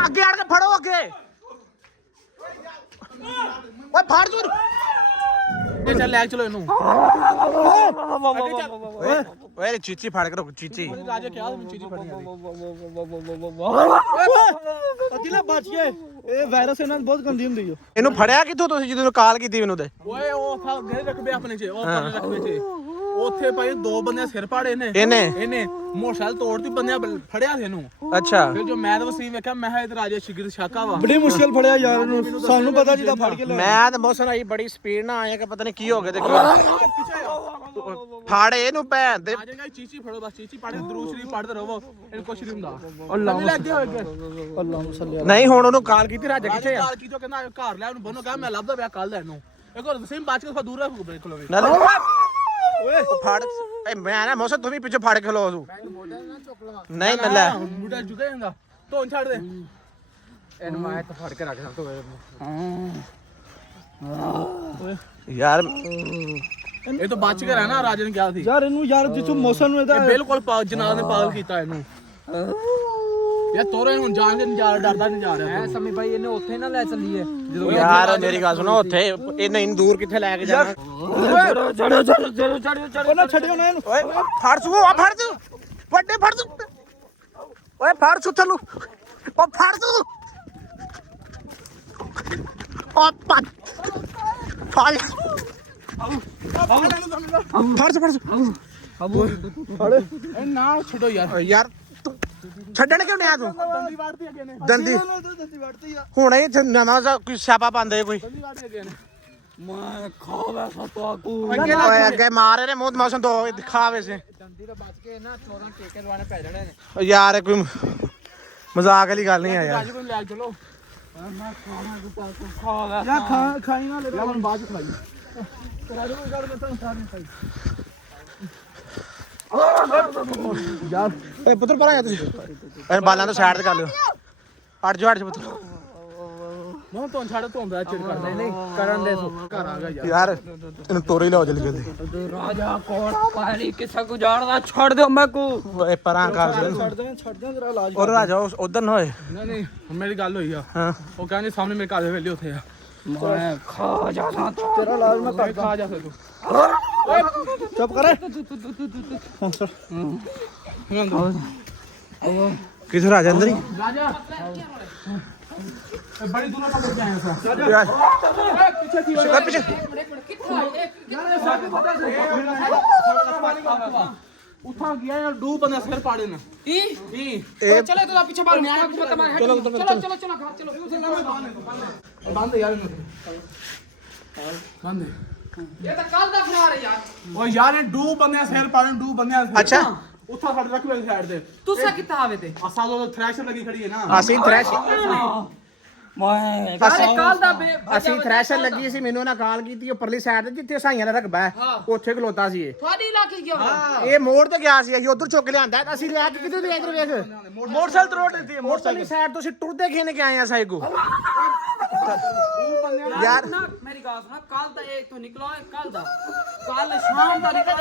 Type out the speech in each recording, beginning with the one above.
ਅੱਗੇ ਆੜ ਕੇ ਫੜੋ ਅੱਗੇ ਓਏ ਫੜ ਜੂ ਇਹ ਚੱਲ ਲੈ ਚਲੋ ਇਹਨੂੰ ਓਏ ਚੀਚੀ ਫੜ ਕੇ ਰੁਕ ਚੀਚੀ ਰਾਜੇ ਕਿਹਾ ਮੈਨੂੰ ਚੀਚੀ ਫੜਨੀ ਅਜਿਲਾ ਬਚ ਗਏ ਇਹ ਵਾਇਰਸ ਇਹਨਾਂ ਨੂੰ ਬਹੁਤ ਗੰਦੀ ਹੁੰਦੀ ਹੈ ਇਹਨੂੰ ਫੜਿਆ ਕਿੱਥੋਂ ਤੁਸੀਂ ਜਦੋਂ ਕਾਲ ਕੀਤੀ ਮੈਨੂੰ ਤੇ ਓਏ ਉਹ ਥਾ ਗਏ ਰਕਬੇ ਆਪਣੇ ਚ ਉਹ ਆਪਣੇ ਰਕਬੇ ਚ ਉੱਥੇ ਭਾਈ ਦੋ ਬੰਦੇ ਸਿਰ ਪਾੜੇ ਨੇ ਇਹਨੇ ਮੋਟਰਸਾਈਕਲ ਤੋੜਤੀ ਬੰਦਿਆਂ ਫੜਿਆ ਸੀ ਇਹਨੂੰ ਅੱਛਾ ਫਿਰ ਜੋ ਮੈਂ ਤਾਂ ਵਸੀਮ ਵੇਖਿਆ ਮੈਂ ਇਹ ਰਾਜੇ ਸ਼ਿਗਰ ਸ਼ਾਕਾ ਵਾ ਬੜੀ ਮੁਸ਼ਕਿਲ ਫੜਿਆ ਯਾਰ ਇਹਨੂੰ ਸਾਨੂੰ ਪਤਾ ਜਿੱਦਾਂ ਫੜ ਕੇ ਮੈਂ ਤੇ ਮੌਸਮ ਆਈ ਬੜੀ ਸਪੀਡ ਨਾਲ ਆਇਆ ਕਿ ਪਤਾ ਨਹੀਂ ਕੀ ਹੋ ਗਿਆ ਤੇ ਫੜ ਇਹਨੂੰ ਭੈਣ ਦੇ ਆ ਜਾਏਗਾ ਚੀਚੀ ਫੜੋ ਬਸ ਚੀਚੀ ਪੜ੍ਹ ਦਰੂਦ ਸ਼ਰੀਫ ਪੜ੍ਹਦੇ ਰਹੋ ਇਹਨੂੰ ਕੁਛ ਨਹੀਂ ਹੁੰਦਾ ਅੱਲਾਹ ਲੱਗੇ ਹੋਏ ਅੱਗੇ ਨਹੀਂ ਹੁਣ ਉਹਨੂੰ ਕਾਲ ਕੀਤੀ ਰਾਜਾ ਕਿੱਥੇ ਆ ਕਾਲ ਕੀ ਤੋਂ ਕਹਿੰਦਾ ਘਰ ਲੈ ਉਹਨੂੰ ਬੰਨੋ ਕਹਾਂ ਮੈਂ ਲੱਭਦਾ ਪਿਆ ਕੱਲ ਦਾ ਇਹਨੂੰ ਇੱਕ ਹੋਰ ਵਸੀਮ ਬਾਅਦ ਚ ਦੂਰ ਰੱਖੋ ਬ੍ਰੇਕ ਲੋ ਨਾਲੇ ਓਏ ਫੜ ਏ ਮੈਂ ਨਾ ਮੌਸਮ ਤੂੰ ਵੀ ਪਿੱਛੇ ਫੜ ਕੇ ਲੋ ਤੂੰ ਨਹੀਂ ਮੈਂ ਲੈ ਮੁੰਡਾ ਜੁਗਾ ਜਾਂਦਾ ਧੋਣ ਛੱਡ ਦੇ ਇਹਨੂੰ ਮੈਂ ਤਾਂ ਫੜ ਕੇ ਰੱਖ ਸਭ ਤੋਂ ਯਾਰ ਇਹ ਤਾਂ ਬਚ ਕੇ ਰਹਿਣਾ ਰਾਜੇ ਨੇ ਕਿਹਾ ਸੀ ਯਾਰ ਇਹਨੂੰ ਯਾਰ ਜਿੱਥੋਂ ਮੌਸਮ ਨੂੰ ਇਹਦਾ ਇਹ ਬਿਲਕੁਲ ਜਨਾਬ ਨੇ ਪਾਗਲ ਕੀਤਾ ਇਹਨੂੰ ਯਾਰ ਤੋਰੇ ਹੁਣ ਜਾਣ ਦੇ ਨਜ਼ਾਰਾ ਡਰਦਾ ਨਹੀਂ ਜਾ ਰਿਹਾ ਸਮੀ ਭਾਈ ਇਹਨੇ ਉੱਥੇ ਨਾ ਲੈ ਚੱਲੀਏ ਜਦੋਂ ਯਾਰ ਮੇਰੀ ਗੱਲ ਸੁਣੋ ਉੱਥੇ ਇਹਨੇ ਇਹਨੂੰ ਦੂਰ ਕਿੱਥੇ ਲੈ ਕੇ ਜਾਣਾ ਉਹਨਾਂ ਛੱਡਿਓ ਨਾ ਇਹਨੂੰ ਓਏ ਫੜ ਸੂ ਆ ਫੜ ਤੂੰ ਵੱਡੇ ਫੜ ਤੂੰ ਓਏ ਫੜ ਸੂ ਤੈਨੂੰ ਉਹ ਫੜ ਤੂੰ ਉਹ ਪਾ ਫੜ ਫੜ ਇਹ ਨਾ ਛੱਡੋ ਯਾਰ ਯਾਰ ਤੂੰ ਛੱਡਣ ਕਿਉਂ ਨਹੀਂ ਆ ਤੂੰ ਦੰਦੀ ਵਾੜਦੀ ਅੱਗੇ ਨੇ ਦੰਦੀ ਹੁਣ ਇਹ ਨਵਾਂ ਕੋਈ ਸਿਆਪਾ ਪਾਉਂਦੇ ਕੋਈ ਦੰਦੀ ਵਾੜਦੀ ਅੱਗੇ ਨੇ ਮੈਂ ਖਾਵਾ ਸਤਵਾ ਕੋ ਓਏ ਅੱਗੇ ਮਾਰੇ ਨੇ ਮੂੰਹ ਮੌਸਮ ਤੋਂ ਦਿਖਾਵੇ ਸੇ ਦੰਦੀ ਤੋਂ ਬਚ ਕੇ ਨਾ 14 ਟੇਕੇ ਲਵਾਣੇ ਪੈ ਜਾਣੇ ਨੇ ਯਾਰ ਇਹ ਕੋਈ ਮਜ਼ਾਕ ਵਾਲੀ ਗੱਲ ਨਹੀਂ ਆ ਯਾਰ ਰਾਜੂ ਨੂੰ ਲੈ ਚਲੋ ਮੈਂ ਖਾਵਾ ਯਾਰ ਖਾਈ ਨਾ ਲੈ ਹੁਣ ਬਾਅਦ ਚ ਖਾਈ ਰਾਜੂ ਨੂੰ ਗੱਲ ਬਤਾ ਸਾਰੀ ਖਾਈ ਯਾਰ ਓਏ ਪੁੱਤਰ ਪਰਾਂ ਆ ਤੁਸੀਂ ਇਹ ਬਾਲਾਂ ਤੋਂ ਸਾਈਡ ਤੇ ਕਰ ਲਿਓ ਹਟ ਜਾ ਪੁੱਤਰ ਮੈਂ ਧੋਣ ਛੱਡ ਧੋਂਦਾ ਚਿਰ ਕਰਦਾ ਨਹੀਂ ਕਰਨ ਦੇ ਘਰ ਆ ਗਿਆ ਯਾਰ ਇਹਨੂੰ ਤੋਰੇ ਲਿਆਓ ਜਲਦੀ ਜਲਦੀ ਰਾਜਾ ਕੋਲ ਪਾਣੀ ਕਿਸੇ ਕੋ ਜਾਣਦਾ ਛੱਡ ਦਿਓ ਮੈਂ ਕੋ ਓਏ ਪਰਾਂ ਕਰ ਛੱਡ ਦੇ ਤੇਰਾ ਇਲਾਜ ਔਰ ਰਾਜਾ ਉਧਰ ਨਾ ਹੋਏ ਨਹੀਂ ਮੇਰੀ ਗੱਲ ਹੋਈ ਆ ਹਾਂ ਉਹ ਕਹਿੰਦੇ ਸਾਹਮਣੇ ਮੇਰੇ ਘਰ ਦੇ ਵੇਲੇ ਉੱਥੇ ਆ ਮੈਂ ਖਾ ਜਾਣਾ ਤੇਰਾ ਇਲਾਜ ਮੈਂ ਮੈਂ ਖਾ ਜਾ ਤੂੰ ਚੁੱਪ ਕਰ ਕਿੱਥੇ ਰਾਜਾ ਅੰਦਰ ਹੀ ਰਾਜਾ ਬੜੀ ਦੂਰ ਤੱਕ ਜਾਇਆ ਸਾ ਯਾਰ ਪਿੱਛੇ ਕੀ ਸ਼ਿਕਾਰ ਪਿੱਛੇ उठा गया यार डू बंदा सिर पाड़े ना चलो तो पीछे बाहर न्याय को मत मार चलो चलो चलो बंद यार बंद ये तो कल दा फरार है यार ओ यार ये डू बंदे सिर पाड़े डू बंदे अच्छा उठा फट रख ले साइड दे तुसा कितना आवे थे असा तो थ्रेशर लगी खड़ी है ना ਅਸੀਂ ਥ੍ਰੈਸ਼ मैं अरे कल दा बे ਅਸੀਂ ਥ੍ਰੈਸ਼ਰ ਲੱਗੀ ਸੀ ਮੈਨੂੰ ਨਾ ਕਾਲ ਕੀਤੀ ਉੱਪਰਲੀ ਸਾਈਡ ਤੇ ਜਿੱਥੇ ਸਾਈਆਂ ਦਾ ਰਕਬਾ ਹੈ ਉੱਥੇ ਖਲੋਤਾ ਸੀ ਇਹ थोड़ी इलाके गया ਇਹ ਮੋੜ ਤੇ ਗਿਆ ਸੀ ਉਧਰ ਚੁੱਕ ਲਿਆਂਦਾ ਅਸੀਂ ਲੈ ਕੇ ਕਿੱਥੇ ਦੇ ਇਧਰ ਵੇਖ ਮੋਟਰਸਾਈਕਲ ਤੇ ਰੋਡ ਦਿੱਤੀ ਮੋਟਰਸਾਈਕਲ ਸਾਈਡ ਤੋਂ ਅਸੀਂ ਟੁਰਦੇ ਖੇਨ ਕੇ ਆਏ ਆ ਸਾਈਕੋ यार ना मेरी बात सुना कल दा ये तो निकलो कल दा कल शाम दा निकल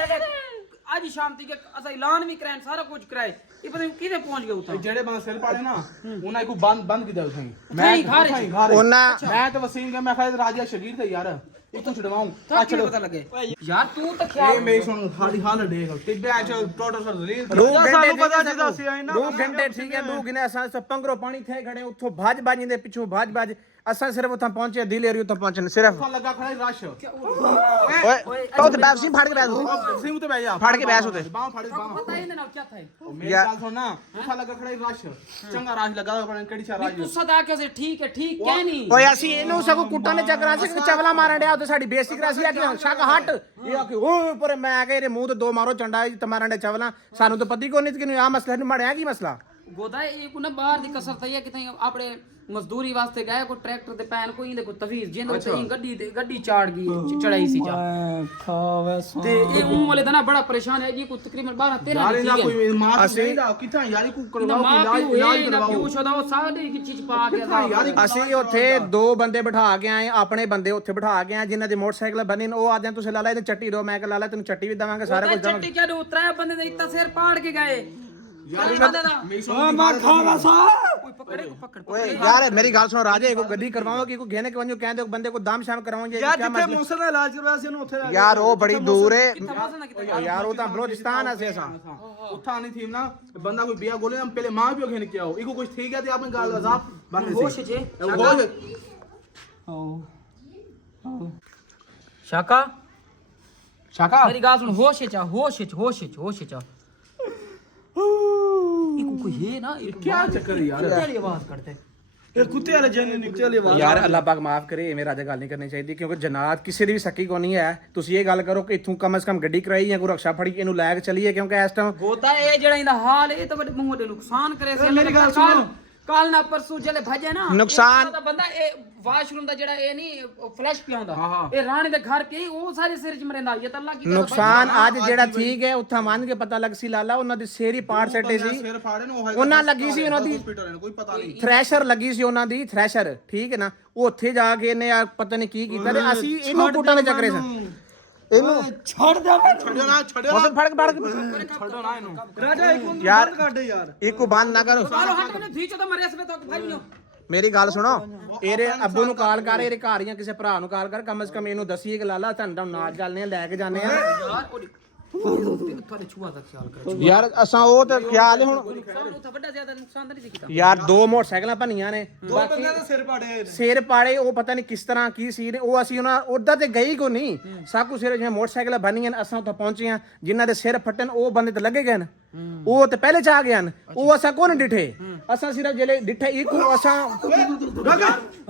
आज शाम तक असा ऐलान भी कराए सारा कुछ कराए ये पता नहीं किधर पहुंच गया उतना जेड़े बंदे सिर पाड़े ना उन्हें को बंद किया उसने नहीं खा रहे ਉਹਨਾਂ मैं तो वसीम के मैं खाली राजा शगीर थे यार इतों छुड़वाऊं अच्छा पता लगे यार तू तो ख्याल ये मेरी सुन खाली हाल डेगा तिब्बे आज टोटल सर दलील 2 ਸਾਨੂੰ ਪਤਾ ਜਿੱਦਾਂ ਅਸੀਂ ਆਏ ਨਾ 2 ਘੰਟੇ ਠੀਕ ਹੈ 2 ਗਿਨੇ ਅਸਾਂ ਪੰਗਰੋ ਪਾਣੀ ਥੇ ਖੜੇ ਉੱਥੋਂ ਭੱਜ ਦੇ ਪਿੱਛੋਂ ਭੱਜ ਅਸਾਂ ਸਿਰਫ ਉੱਥਾਂ ਪਹੁੰਚੇ ਦਿਲੇਰੀ ਉੱਥੋਂ ਪਹੁੰਚਣ ਸਿਰਫ लगा खड़ा रश ਓਏ ਤੋ ਤੇ ਬੈਠ ਸੀ ਫੜ ਕੇ ਬੈਠ वसीम तो बैठ जा ਫੜ ਕੇ ਬੈਠ ਉਤੇ बांह फाड़ी बांह पता ही ना क्या था मेरी यार- गल सुन ना उठा लगा खड़ा रश चंगा रश लगा पड़े केड़ी सा राज तू सदा कैसे ठीक है ठीक क्या नहीं ਓਏ ਅਸੀਂ ਇਹਨੂੰ ਸਗੋਂ ਕੁੱਟਾਂ ਦੇ ਚੱਕਰਾਂ ਚ ਚਵਲਾ ਮਾਰਨ ਡਿਆ ਉਤੇ ਸਾਡੀ ਬੇਇੱਜ਼ਤੀ ਕਰਾਸੀ ਆ ਕਿ ਸ਼ੱਕ ਹਟ ਇਹ ਆ ਕਿ ਓਏ ਪਰ ਮੈਂ ਕਹੇ ਰੇ ਮੂੰਹ ਤੇ 2 ਮਾਰੋ ਚੰਡਾ ਤੇ ਮਾਰਨ ਦੇ ਚਵਲਾ ਸਾਨੂੰ ਤਾਂ ਪਤੀ ਕੋ ਨਹੀਂ ਕਿ ਆ ਮਸਲਾ ਨੂੰ ਮੜਿਆ ਕੀ ਮਸਲਾ गोदा एक ना बाहर दी कसर थई है कि अपने मजदूरी वास्ते गए को ट्रैक्टर ते पैन कोई दे को तवीज जिन ते गड्डी चाड़ गई चढ़ाई सी जा ਖਾਵੇ ते ए उन वाले दा ना बड़ा परेशान है जी को तकरीबन 12 13 यार ना ठीक है कोई मां नहीं दा किथा यार को ना करवाओ मां इलाज पियो इलाज ए ना करवाओ पियो शोदा वो सारे की चीज पा के यार ਅਸੀਂ ਉੱਥੇ 2 ਬੰਦੇ ਬਿਠਾ ਕੇ ਆਏ ਆਪਣੇ ਬੰਦੇ ਉੱਥੇ ਬਿਠਾ ਕੇ ਆਏ ਜਿਨ੍ਹਾਂ ਦੇ ਮੋਟਰਸਾਈਕਲ ਬਣੇ ਨੇ ਉਹ ਆਦਿਆਂ ਤੁਸੀਂ ਲਾ ਲੈ ਇਹਨੂੰ ਚੱਟੀ ਦੋ ਮੈਂ ਕਿ ਲਾ ਲੈ ਤੈਨੂੰ ਚੱਟੀ ਵੀ ਦਵਾਂਗੇ ਸਾਰਾ ਕੁਝ चट्टी क्या दो त्रै बंदे ने इतना सिर पाड़ के गए यार बंदे दा मेरी सुन ਮੈਂ ਖਾਵਾ ਸਾ पकड़े को पकड़ ਓਏ ਯਾਰ ਮੇਰੀ ਗੱਲ ਸੁਣੋ ਰਾਜੇ ਕੋ ਗੱਡੀ ਕਰਵਾਓਗੇ ਕੋ घेने के वंजो ਕਹਿੰਦੇ ਬੰਦੇ ਕੋ ਦਾਮ ਸ਼ਾਮ ਕਰਾਉਂਗੇ ਯਾਰ ਜਿੱਥੇ ਮੂਸਾ ਦਾ ਇਲਾਜ ਕਰਵਾਇਆ ਸੀ ਉਹਨੂੰ ਉੱਥੇ ਲੈ ਯਾਰ ਉਹ ਬੜੀ ਦੂਰ ਹੈ कितना ਯਾਰ ਉਹ ਤਾਂ ਬਲੋਚਿਸਤਾਨ ਹੈ ਸੇ ਸਾਂ उठा नहीं थी ना बंदा कोई बिया बोले हम पहले मां भी घेन किया हो इको कुछ ठीक है तो आपने गाल अजाब बंद होश से जे होश शाका शाका मेरी गाल सुन होश चा इको कोई है ना क्या चक्कर है यार तेरी आवाज करते ਇਹ ਕੁੱਤੇ ਵਾਲੇ ਜਨ ਨਿਕਲੇ ਵਾਲੀ ਆਵਾਜ਼ ਯਾਰ ਅੱਲਾਹ ਪਾਕ ਮਾਫ ਕਰੇ ਐਵੇਂ ਰਾਜੇ ਗੱਲ ਨਹੀਂ ਕਰਨੀ ਚਾਹੀਦੀ ਕਿਉਂਕਿ ਜਨਾਤ ਕਿਸੇ ਦੀ ਵੀ ਸੱਕੀ ਕੋ ਨਹੀਂ ਹੈ ਤੁਸੀਂ ਇਹ ਗੱਲ ਕਰੋ ਕਿ ਇਥੋਂ ਕਮ ਸੇ ਕਮ ਗੱਡੀ ਕਰਾਈ ਜਾਂ ਕੋਈ ਰਕਸ਼ਾ ਫੜੀ ਇਹਨੂੰ ਲੈ ਕੇ ਚੱਲੀਏ ਕਿਉਂਕਿ ਇਸ ਟਾਈਮ गोता ए जेड़ा इंदा हाल ए तो बड़े मुंह दे नुकसान करे से मेरी गल सुनो। काल ना परसों जले भजे ना नुकसान- एक बंदा ए वाशरूम दा जेड़ा ए नहीं फ्लैश पियाਉਂਦਾ हाँ। ए रानी दे घर पे ਉਹ ਸਾਰੇ ਸਿਰ ਚ ਮਰਿੰਦਾ ਇਹ ਤਾਂ ਅੱਲਾਹ ਕੀ ਨੁਕਸਾਨ ਅੱਜ ਜਿਹੜਾ ਠੀਕ ਹੈ ਉੱਥਾ ਮੰਨ ਕੇ ਪਤਾ ਲੱਗ ਸੀ ਲਾਲਾ ਉਹਨਾਂ ਦੀ ਸੇਰੀ ਪਾੜ ਸੱਟੇ ਸੀ सिर फाड़े ना ਉਹਨਾਂ ਲੱਗੀ ਸੀ ਉਹਨਾਂ ਦੀ हॉस्पिटल है कोई पता नहीं ਥ੍ਰੈਸ਼ਰ ਲੱਗੀ ਸੀ ਉਹਨਾਂ ਦੀ ਥ੍ਰੈਸ਼ਰ ਠੀਕ ਹੈ ਨਾ ਉਹ ਉੱਥੇ ਜਾ ਕੇ ਇਹਨੇ ਆ ਪਤਾ ਨਹੀਂ ਕੀ ਕੀਤਾ ਤੇ ਅਸੀਂ ਇਹਨੂੰ ਕੁੱਟਣ ਦੇ ਚੱਕਰੇ ਸਾਂ ਇਹਨੂੰ ਛੱਡ ਦੇ छड़ियो ना छड़ियो ਉਸ ਫੜਕ ਫੜਕ छड़ो ना इनु ਰਾਜਾ ਇੱਕ ਨੂੰ ਯਾਰ ਕੱਢ ਯਾਰ ਇੱਕੋ ਬੰਦ ਨਾ ਕਰੋ ਮਾਰੋ ਹੱਟ ਕੇ ਧੀ ਚੋਂ ਤਾਂ ਮਰਿਆ ਸਵੇ ਤੱਕ ਭਾਈ ਨੂੰ ਮੇਰੀ ਗੱਲ ਸੁਣੋ ਇਹਦੇ ਅੱਬੂ ਨੂੰ ਕਾਲ ਕਰ ਇਹਦੇ ਘਰ ਜਾਂ ਕਿਸੇ ਭਰਾ ਨੂੰ ਕਾਲ ਕਰ ਕਮ ਸੇ ਕਮ ਇਹਨੂੰ ਦਸੀਏ ਕਿ ਲਾਲਾ ਤੁਹਾਨੂੰ ਨਾਲ ਚੱਲਨੇ ਆ ਲੈ ਕੇ ਜਾਂਦੇ ਆ ਯਾਰ ਉਹਦੀ ਤੁਹਾਡੇ ਛੁਆ ਦਾ ਖਿਆਲ ਕਰੋ ਯਾਰ ਅਸਾਂ ਉਹ ਤੇ ਖਿਆਲ ਹੁਣ ਨੁਕਸਾਨ ਉਹ ਤਾਂ ਵੱਡਾ ਜ਼ਿਆਦਾ ਨੁਕਸਾਨ ਤਾਂ ਨਹੀਂ ਕੀਤਾ ਯਾਰ ਦੋ ਮੋਟਰਸਾਈਕਲਾਂ ਭੰਨੀਆਂ ਨੇ ਦੋ ਬੰਦਿਆਂ ਦੇ ਸਿਰ ਪਾੜੇ ਸਿਰ ਪਾੜੇ ਉਹ ਪਤਾ ਨਹੀਂ ਕਿਸ ਤਰ੍ਹਾਂ ਕੀ ਸੀ ਨੇ ਉਹ ਅਸੀਂ ਉਹਨਾਂ ਉਹਦਾ ਤੇ ਗਈ ਕੋ ਨਹੀਂ ਸਾਕੂ ਸਿਰ ਜਿਵੇਂ ਮੋਟਰਸਾਈਕਲਾਂ ਬੰਨੀਆਂ ਨੇ, ਅਸਾਂ ਉੱਥੇ ਪਹੁੰਚੇ ਆ ਜਿਨ੍ਹਾਂ ਦੇ ਸਿਰ ਫੱਟਣ ਉਹ ਬੰਦੇ ਤੇ ਲੱਗੇ ਗਏ ਨੇ ਉਹ ਤੇ ਪਹਿਲੇ ਚ ਆ ਗਏ ਹਨ ਉਹ ਅਸਾਂ ਕੋ ਨਹੀਂ ਡਿਠੇ ਅਸਾਂ ਸਿਰਫ ਜਿਹੜੇ ਡਿਠੇ ਇੱਕ ਅਸਾਂ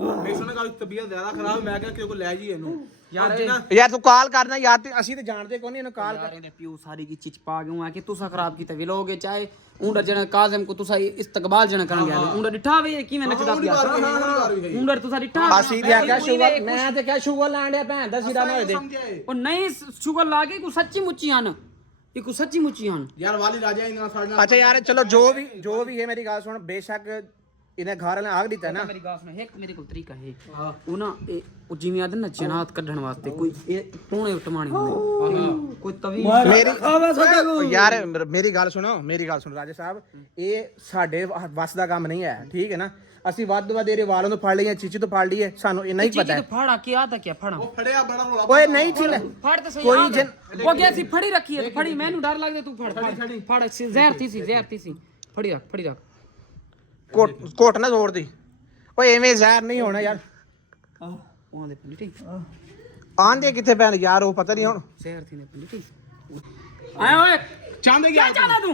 मैं सुने का तबीयत ज्यादा खराब है मैं क्या क्यों को ले जी इनु ਯਾਰ ਤੂੰ ਕਾਲ ਕਰਨਾ ਯਾਰ ਤੇ ਅਸੀਂ ਤੇ ਜਾਣਦੇ ਕੋ ਨਹੀਂ ਇਹਨੂੰ ਕਾਲ ਕਰ ਇਹਨੇ ਪਿਓ ਸਾਰੀ ਕੀ ਚੀਜ਼ ਪਾ ਗਏ ਆ ਕਿ ਤੁਸੀਂ ਖਰਾਬ ਕੀਤਾ ਵਿਲੋਗੇ ਚਾਹੇ ਉਂਡਰ ਜਣਾ ਕਾਜ਼ਮ ਕੋ ਤੁਸੀਂ ਇਸਤਕਬਾਲ ਜਣਾ ਕਰਨ ਗਿਆ ਉਂਡਰ ਡਿਠਾ ਵੇ ਕਿਵੇਂ ਨੱਚਦਾ ਪਿਆ ਉਂਡਰ ਤੁਸੀਂ ਡਿਠਾ ਅਸੀਂ ਤੇ ਆਖਿਆ ਸ਼ੂਗਰ ਮੈਂ ਤੇ ਕਿਹਾ ਸ਼ੂਗਰ ਲਾਣ ਡਿਆ ਭੈਣ ਦਾ ਸਿਰਾ ਨਾ ਹੋਏ ਦੇ ਉਹ ਨਹੀਂ ਸ਼ੂਗਰ ਲਾ ਕੇ ਕੋ ਸੱਚੀ ਮੁੱਚੀ ਹਨ ਇਹ ਕੋ ਸੱਚੀ ਮੁੱਚੀ ਹਨ यार वाली राजा इतना साड़ना ਅੱਛਾ ਯਾਰ ਚਲੋ ਜੋ ਵੀ ਹੈ ਮੇਰੀ ਗੱਲ ਸੁਣ ਬੇਸ਼ੱਕ ਇਹਨੇ ਘਰ ਵਾਲੇ ਆਗ ਦਿੱਤਾ ਨਾ ਮੇਰੀ ਗੱਲ ਸੁਣ ਇੱਕ ਮੇਰੇ ਕੋਲ ਤਰੀਕਾ ਹੈ ਉਹ ਨਾ ਉਹ ਜਿਵੇਂ ਆਦਨ ਨਾ ਜਨਾਤ ਕੱਢਣ ਵਾਸਤੇ ਕੋਈ ਇਹ ਟੋਣੇ ਟਮਾਣੇ ਹੁੰਦੇ ਕੋਈ ਤਵੀ ਮੇਰੀ ਯਾਰ ਮੇਰੀ ਗੱਲ ਸੁਣੋ ਰਾਜੇ ਸਾਹਿਬ ਇਹ ਸਾਡੇ ਵੱਸ ਦਾ ਕੰਮ ਨਹੀਂ ਹੈ ਠੀਕ ਹੈ ਨਾ ਅਸੀਂ ਵੱਧ ਤੋਂ ਵੱਧ ਇਹਦੇ ਵਾਲਾਂ ਨੂੰ ਫੜ ਲਈਏ ਚੀਚੀ ਤੋਂ ਫੜ ਲਈਏ ਸਾਨੂੰ ਇਹ ਨਹੀਂ ਪਤਾ ਹੈ ਫਾੜਾ ਕੀ ਆਦਾ ਕੀ ਫਾੜਾ फड़या बड़ा रोला ਓਏ ਨਹੀਂ ਥੀ ਫੜ ਤੇ ਸਹੀ ਕੋਈ ਉਹ ਗਿਆ ਸੀ ਫੜੀ ਰੱਖੀ ਹੈ ਫੜੀ ਮੈਨੂੰ ਡਰ ਲੱਗਦਾ ਤੂੰ ਫੜ ਜ਼ਹਿਰ ਤੀ ਸੀ ਫੜੀ ਰੱਖ ਕੋਟ ਨਾ ਜ਼ੋਰ ਦੀ ਓਏ ਐਵੇਂ ਜ਼ਹਿਰ ਨਹੀਂ ਹੋਣਾ ਯਾਰ ਉਹਦੇ ਪਿੰਡੀ ਠੀਕ ਆਂਦੇ ਕਿੱਥੇ ਪੈਣ ਯਾਰ ਉਹ ਪਤਾ ਨਹੀਂ ਹੁਣ ਜ਼ਹਿਰ ਥੀ ਨੇ ਪਿੰਡੀ ਠੀਕ ਆਏ ਓਏ चांदे क्या चाहता तू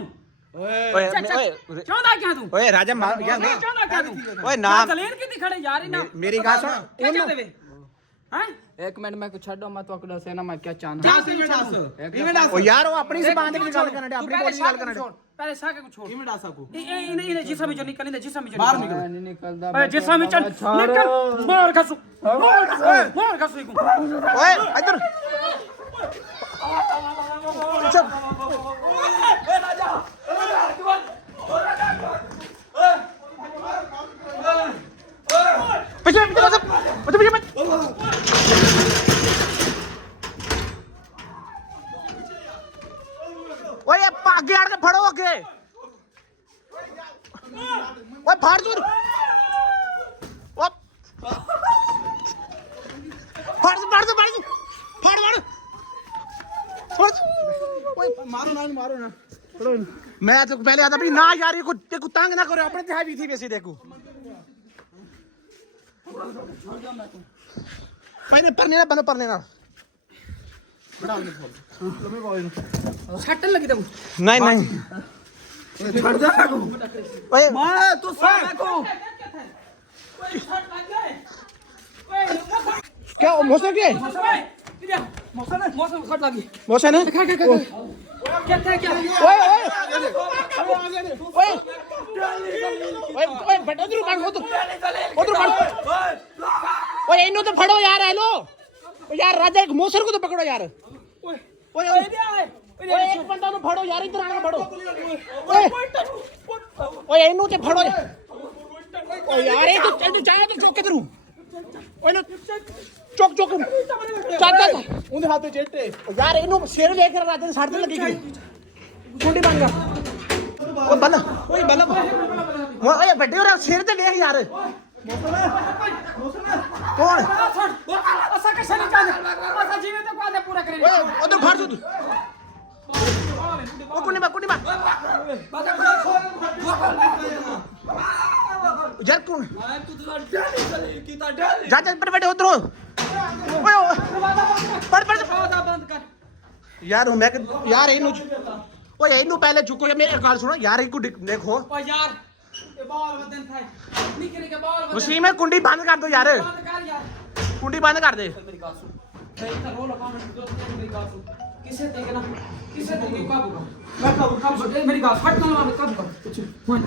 ਓਏ ਚਾਹੁੰਦਾ ਕਿਆ ਤੂੰ ਓਏ ਰਾਜਾ ਮਾਰ ਯਾਰ ਨਹੀਂ ਚਾਹੁੰਦਾ ਕਿਆ ਤੂੰ ਓਏ ਨਾ ਦਲੇਰ ਕਿੱਥੇ ਖੜੇ ਯਾਰ ਇਹਨਾਂ ਮੇਰੀ ਗੱਲ ਸੁਣ क्या चाहते वे हैं एक मिनट मैं कुछ छड़ो मैं तो अकड़ा से ना मैं क्या चाहना दस इवेंट दस इवेंट दस ਓ ਯਾਰ ਉਹ ਆਪਣੀ ਜ਼ਬਾਨ ਦੇ ਵਿੱਚ ਗੱਲ ਕਰਨ ਦੇ ਆਪਣੀ ਬੋਲੀ ਗੱਲ ਕਰਨ ਦੇ पहले साके को छोड़ इवेंट दस को इन्हें जिसम में जो निकल जिसम में जो बाहर निकल नहीं निकलता ओए जिसम में चल निकल मार खसू इको ਓਏ ਇੱਧਰ चुप पीछे ओए आगे आड़ के फड़ो आगे ओए फाड़ दूर मारो ना मैं तो पहले आता भी ना यार ये को तंग ना करो अपने ते भी थी वैसे देखो पहले परने ना छटन लगी तू नहीं ਛੱਡ ਦੇ ओए ਮਾਰ ਤੂੰ ਸਾਰਾ ਕੋ क्या मौसम के मौसम खट लगी मौसम है क्या था क्या ओए ओए बट उधर काट ओए इन्हों तो फड़ो यार हेलो यार राजा एक मौसम को तो पकड़ो यार ओए एक बंदा तो फड़ो यार इधर आने फड़ो ओए इन्हों तो फड़ो ओ यार ये तो चाहे तो चौक किधर ओए नो चौक चल उनके हाथ में चेटे यार इन्हों सिर देख कर राजा साढ़े लगी गई छोटी बन गया ओ बल ओए बल ਓਏ ਵੱਡੇ ਹੋਰਾ ਸਿਰ ਤੇ ਵੇਖ ਯਾਰ ਕੌਣ असा कैसे नहीं चाहते असा जीवे तो वादे पूरा करेंगे ਓਏ ਉਧਰ ਫੜ ਤੂੰ ਉਹ ਕੁੰਡੀ ਮਾ ਯਾਰ ਕੌਣ ਜਾ ਪਰ ਵੱਡੇ ਉਧਰੋਂ ਓਏ ਪੜ बंद कर ਯਾਰ ਹੁਣ ਮੈਂ ਯਾਰ ਇਹਨੂੰ ਓਏ ਇਹਨੂੰ ਪਹਿਲੇ ਚੁੱਕੋ ਮੇਰੇ ਗੱਲ ਸੁਣੋ ਯਾਰ ਇਹਨੂੰ ਦੇਖੋ ओ यार ये बॉल वदन था निकले के बॉल वसीम है कुंडी बंद कर दो यार बंद कर यार कुंडी बंद कर दे मेरी बात सुन मैं इधर रोल अकाउंट मेरी बात सुन किसे देगा ना किसे देगा काबू कर मैं काबू मेरी बात फट ना मार काबू कर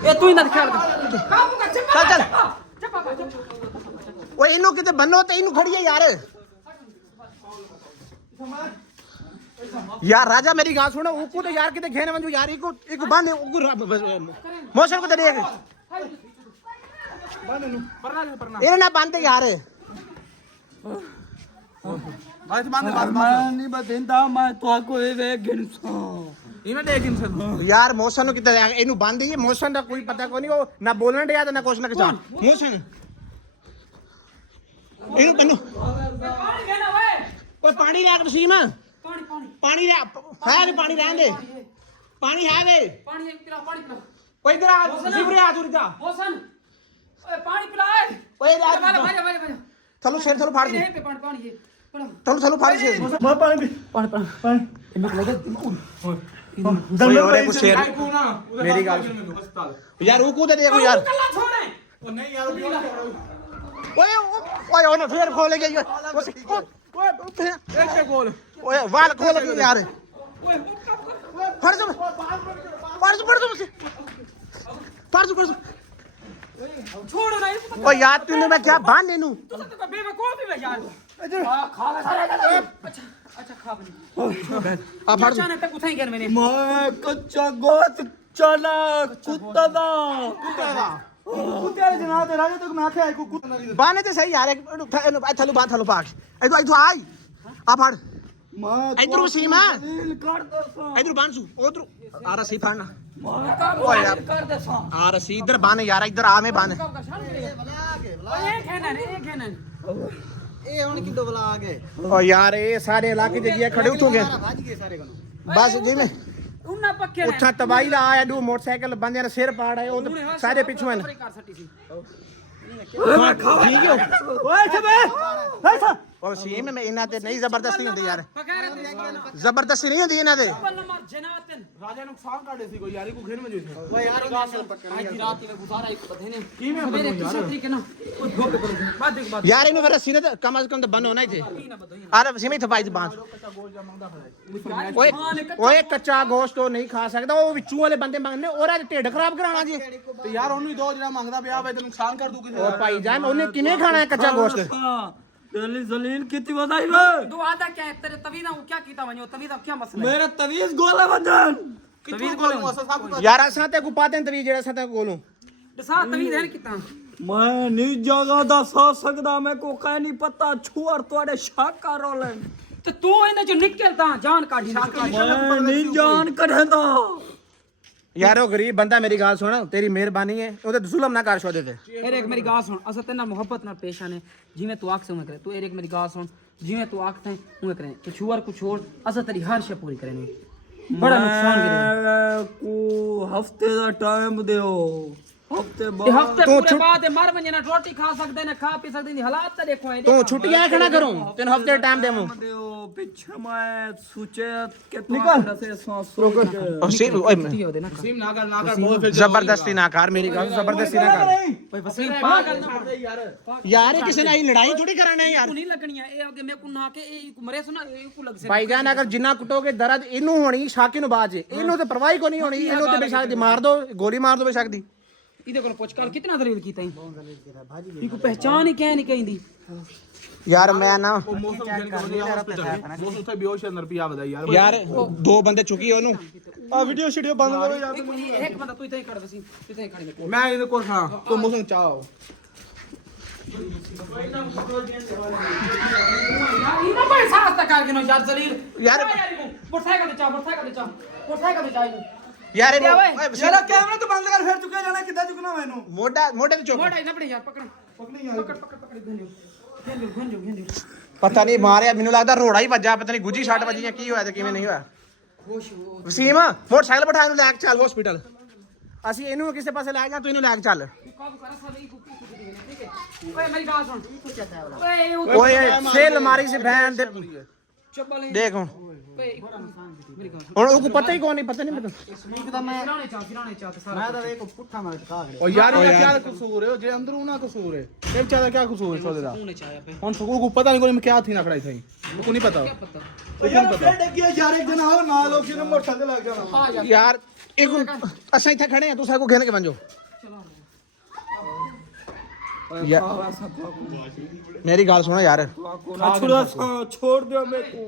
ए तू ही ना दिखा काबू कर चल चल ओए इनु किते बन्नो ते इनु खड़ी है यार यार राजा मेरी गाल सुनो ऊको तो यार किते घेने मंजू यार इको बांध ऊको मोशन को दे देख ये ना बांधते यार भाई तो बांध मैं नहीं बतेंदा मैं तो को वे गिनसा इन्हें देख इनसे यार मोशन नु किते इनु बांध ये मोशन दा कोई पता कोनी ओ ना बोलने दे ना कुछ ना किसान मोशन इनु बन्नो पानी देना ओए ओए पानी ला वसीम पानी पानी पानी ला है भी पानी रहने दे पानी है वे पानी पिला पानी पिला ओए इधर आ जिबरे आ तू इधर मोहसन ओए पानी पिला ओए भाई भाई चलो शेर चलो फाड़ यहीं पे पानी पानी ये चलो फाड़ शेर मैं पानी ओए कुछ शेर मेरी गाल यार रुको तो देखो यार कल्ला छोड़े ओ नहीं यार ओए ओए ओए फिर खोल गई एक गोल ओए वाल खोल गई यार फड़ दो छोड़ो ना ओ यार तूने मैं क्या बांध लेनू तू तो बेवकूफ ही है यार खा ले अच्छा अच्छा खा बनी आ फाड़ अचानक तक उठाई गया मैंने मैं कच्चा गोश्त चना कुत्ता दा कुत्ते वाले जना ते राजा तक मैं आखे आई को बांधे तो सही यार थलू बांध थलू पाक इधर आई आ फाड़ मैं इधर वसीम है नील कर दो इधर बांध सू उधर आ रहा सही फाड़ना मैं ओए यार कर दे सा आ रहा इधर बांध यार इधर आ में बांध एक है ना ए हुन किदो बला आ गए ओ यार ये सारे इलाके जे जी खड़े उठो गए भाज गए सारे कनो बस जी में उन्ना पक्के उठा तबाही दा आया दू मोटरसाइकिल बंदे ने सिर पाड़ है ओ सारे पिछू हैं ठीक है ओए छबे ऐसा और सीम में इना ते नहीं जबरदस्ती होती यार पकारे जबरदस्ती नहीं होती इना ते नंबर जनातन राजा नुकसान कर देसी कोई यारी को घेर में जो ओए यार गास पकड़ आज रात में गुजारा एक बधने की में मेरे किसी तरीके ना बात देख बात यार इनु फिर सीने ते कम से कम तो बंद होना ही थे अरे सीम ही थपाई दी बांस ओए ओए कच्चा गोश्त तो नहीं खा सकदा वो विचू वाले बंदे मांगने और आज ढिड खराब कराना जी तो यार ओनू दो जरा मांगदा पिया वे तो नुकसान कर दूं ओ भाईजान ओने किने खाना है कच्चा गोश्त जलील जलील कितनी बताई वे दो आधा क्या है तेरे तवीदा वो क्या कीता वने तवीदा क्या मसला है मेरा तवीज गोला बंधन तवीज बोल मौसा साहब यार साथे को पाते तवी जेड़ा साथे गोलू दसा तवीद है किता मैं नहीं जगह दा सा सकदा मैं को कह नहीं पता छुअर तोड़े शाका रोलन तो तू इने जो निकलता जान काढ़ी मैं नहीं जान कढ़दा यार वो गरीब बंदा मेरी गाल सुन तेरी मेहरबानी है ओदे जुल्म ना कर छोड़े ते अरे एक मेरी गाल सुन असा तेना मोहब्बत ना पेश आने जिवें तू आख से उमे करे तू एक मेरी गाल सुन जिवें तू आखता है उमे करे तो छुअर को छोड़ असा तेरी हर शय पूरी करेंगे बड़ा नुकसान करे को हफ्ते दा टाइम दियो हफ्ते ये बाद हफ्ते पूरे बाद मर वने ना रोटी खा सकदे ना खा पी सकदे नी हालात तो देखो है तू छुट्टियां खड़ा करूं तेन हफ्ते टाइम देमु दियो पीछे मैं सूचे के निकल से सांस रोक सीम ओए सीम ना कर बहुत फिर जबरदस्ती ना कर मेरी गाल जबरदस्ती ना कर भाई वसीम पागल ना छोड़ दे यार यार ये किसी ने आई लड़ाई थोड़ी कराना है यार तू नहीं लगनी है ए आगे मैं को ना के ए मरे सुना ए को लग से भाईजान अगर जिन्ना कुटोगे दर्द इनू होनी शाकी नु बाज इनू ते परवाही को नहीं होनी इनू ते बेशक दी मार दो गोली मार दो बेशक दी इदे को पुछकार कितना दलील कीता ही इको पहचान ही क्या नहीं कहिंदी यार मैं ना वो मौसम घेर के बजे हॉस्पिटल में मौसम थे बेहोश अंदर पिया बता यार यार दो बंदे चुकी ओनू आ वीडियो वीडियो बंद करो यार एक बंदा तू इधर खड़ वसीम तू इधर खड़ मेरे मैं इधर को हां तो मौसम चाहो यार इना कोई साहस तक कर के नो यार जलील यार मोटरसाइकिल दे चा यार यार कैमरा तो बंद कर फिर चुके जाना कितना चुके चुकना मैनू ਮੋਢੇ ਤੇ ਚੁੱਕ मोटा इधर पड़े यार पकड़ पकड़ गंजो ਪਤਾ ਨਹੀਂ ਮਾਰਿਆ ਮੈਨੂੰ ਲੱਗਦਾ ਰੋੜਾ ਹੀ ਵੱਜਾ ਪਤਾ ਨਹੀਂ ਗੁੱਜੀ ਛੱਟ ਵੱਜੀ ਜਾਂ ਕੀ ਹੋਇਆ ਤੇ ਕਿਵੇਂ ਨਹੀਂ ਹੋਇਆ ਵਸੀਮ ਮੋਟਰਸਾਈਕਲ ਬਿਠਾ ਇਹਨੂੰ ਲੈ ਕੇ ਚੱਲ ਹਸਪੀਟਲ ਅਸੀਂ ਇਹਨੂੰ ਕਿਸੇ ਪਾਸੇ ਲੈ ਗਿਆ ਤੂੰ ਇਹਨੂੰ ਲੈ ਕੇ ਚੱਲ काबू कर साले को ठीक है ओए मेरी बात सुन ओए ਓਏ ਸੇਲ ਮਾਰੀ ਸੀ ਭੈਣ ਦੇ चुप वाले ਦੇਖ ਹੁਣ ओए बड़ा नुकसान की मेरी बात ਹੁਣ ਉਹ ਪਤਾ ਹੀ ਕੋਈ ਨਹੀਂ ਪਤਾ ਨਹੀਂ ਪਤਾ फिराने चाह तो सारा मैं तो देखो पुट्ठा मार का ਓ ਯਾਰ ਇਹ ਕਿਆ ਕਸੂਰ ਹੈ ਜੇ ਅੰਦਰੋਂ ਨਾ ਕਸੂਰ ਹੈ ਇਹ ਵਿਚਾਰਾ ਕਿਆ ਕਸੂਰ ਹੈ ਸੋਦੇ ਦਾ तूने चाहा पे ਹੁਣ ਸਕੂਲ को पता नहीं कोई मैं क्या थी ना खड़ाई थी को नहीं पता पता यार फिर डगिया यार एक दिन आओ ना लोग ने मोटरसाइकिल लग जाना आ जा ਯਾਰ ਇਹ ਅਸਾਂ ਇੱਥੇ ਖੜੇ ਆ ਤੂੰ ਸਾਡੇ ਕੋ ਘੇਰ ਕੇ ਬੰਜੋ ਮੇਰੀ ਗੱਲ ਸੁਣੋ ਯਾਰ छोड़ दो मेरे को